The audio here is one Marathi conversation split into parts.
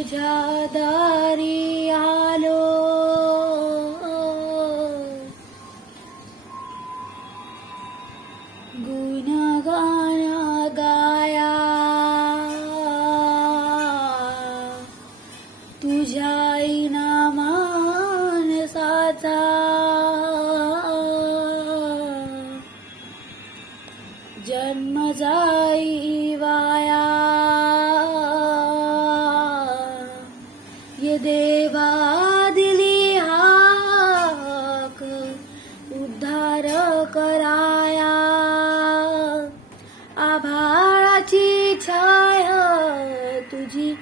तुझ्या दारी आलो, गुणगान गाया तुझ्या नामानसाचा. जन्म जाई वाया, ये देवा दिली हाक उद्धार कराया. आभाळाची छाया तुझी,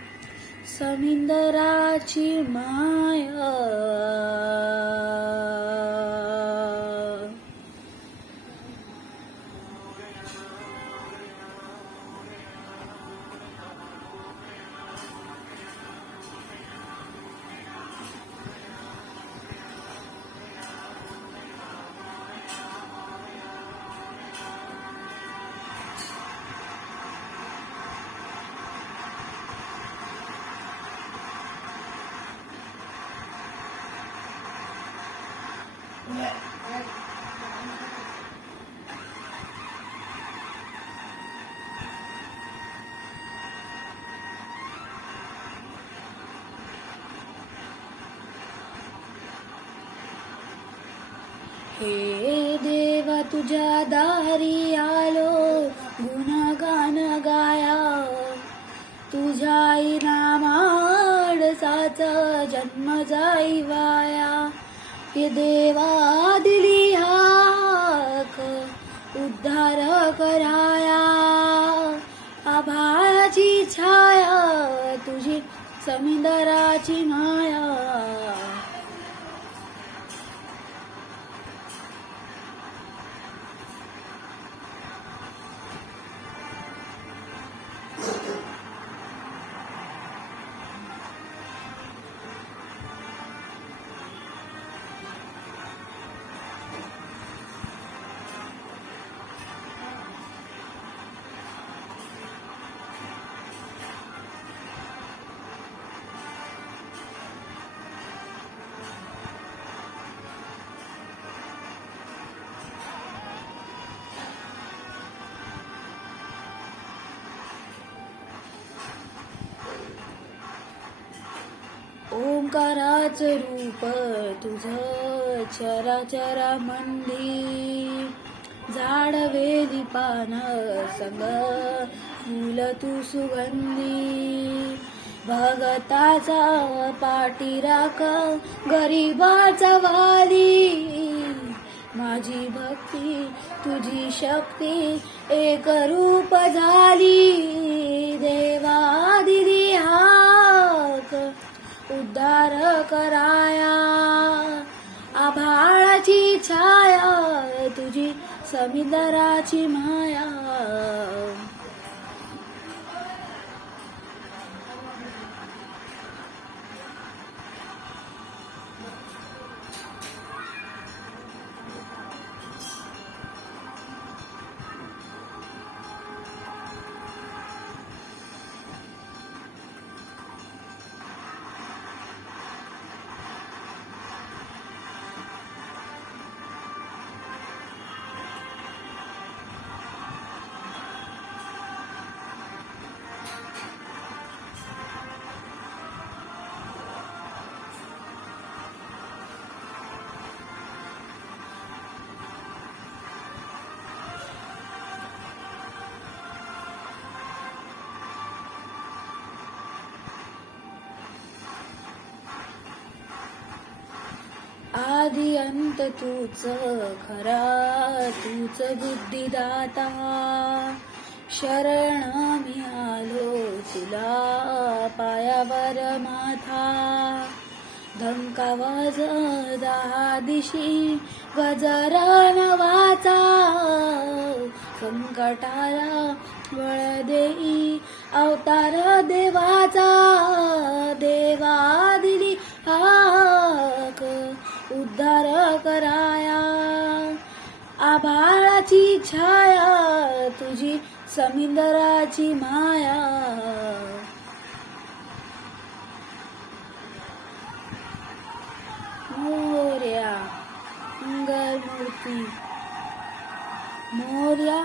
समुद्राची माया. हे देवा तुझ्या दारी आलो, गुणगान गाया तुझ्या नामाडसाच. जन्म जाई वाया, हे देवा दिली हाक उद्धार कराया. आभाळाची छाया तुझी, समुद्राची माया. ओंकाराचं रूप तुझं चराचरामंदी. झाड वेली पान संग फुल तू सुगंधी. भगताचा पाठीराख गरीबाचा वाली. माझी भक्ती तुझी शक्ती एक रूप झाली. देवा दिली हाक उद्धार कराया. आभाळाची छाया तुझी, समुद्राची माया. आदि अंत तूच खरा, तूच बुद्धिदाता. शरण मी आलो तुला, पायावर माथा. धंकावाज दहा दिशी, गजर नवाचा. संकटाला बळ देई अवतार देवाचा. देवा दिली हाक उद्धार कराया. आभाळाची छाया तुझी, समुद्राची माया. मोरया मंगलमूर्ती मोरया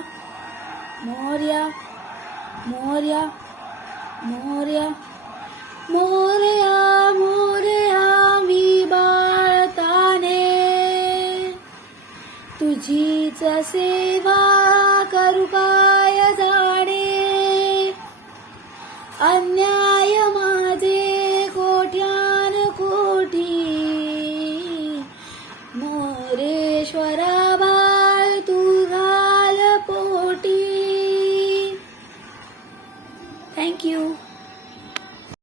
मोरया मोरया मोरया मोरया मोरया मी बाळताने तुझीच सेवा